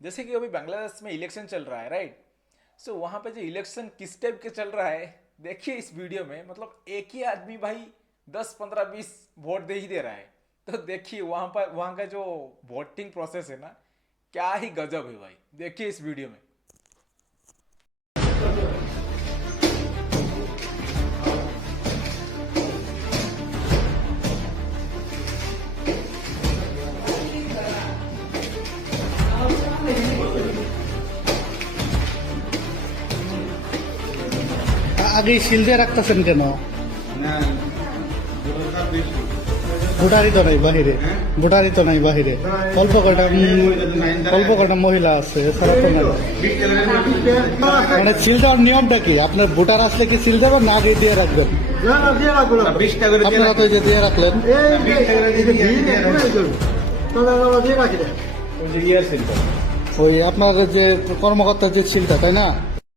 जैसे कि अभी बांग्लादेश में इलेक्शन चल रहा है, राइट? सो वहां पे जो इलेक्शन किस टाइप के चल रहा है देखिए इस वीडियो में। मतलब एक ही आदमी भाई 10 15 20 वोट दे ही दे रहा है। तो देखिए वहां पर वहां का जो वोटिंग प्रोसेस है ना, क्या ही गजब है भाई। देखिए इस वीडियो में। আগেই শিল দিয়ে রাখতেছেন কেন? না ভোটার বেশি ভোটারই তো নাই বাহিরে, ভোটারই তো নাই বাহিরে। অল্প কটা মহিলা আছে, এছাড়া তো নাই। মানে সিল দেওয়ার নিয়মটা কি? আপনার ভোটার আসলে কি সিল দেবেন না আগে দিয়ে রাখবেন? আপনারা তো এই যে দিয়ে রাখলেন। ওই আপনার যে কর্মকর্তার যে সিলটা, তাই না?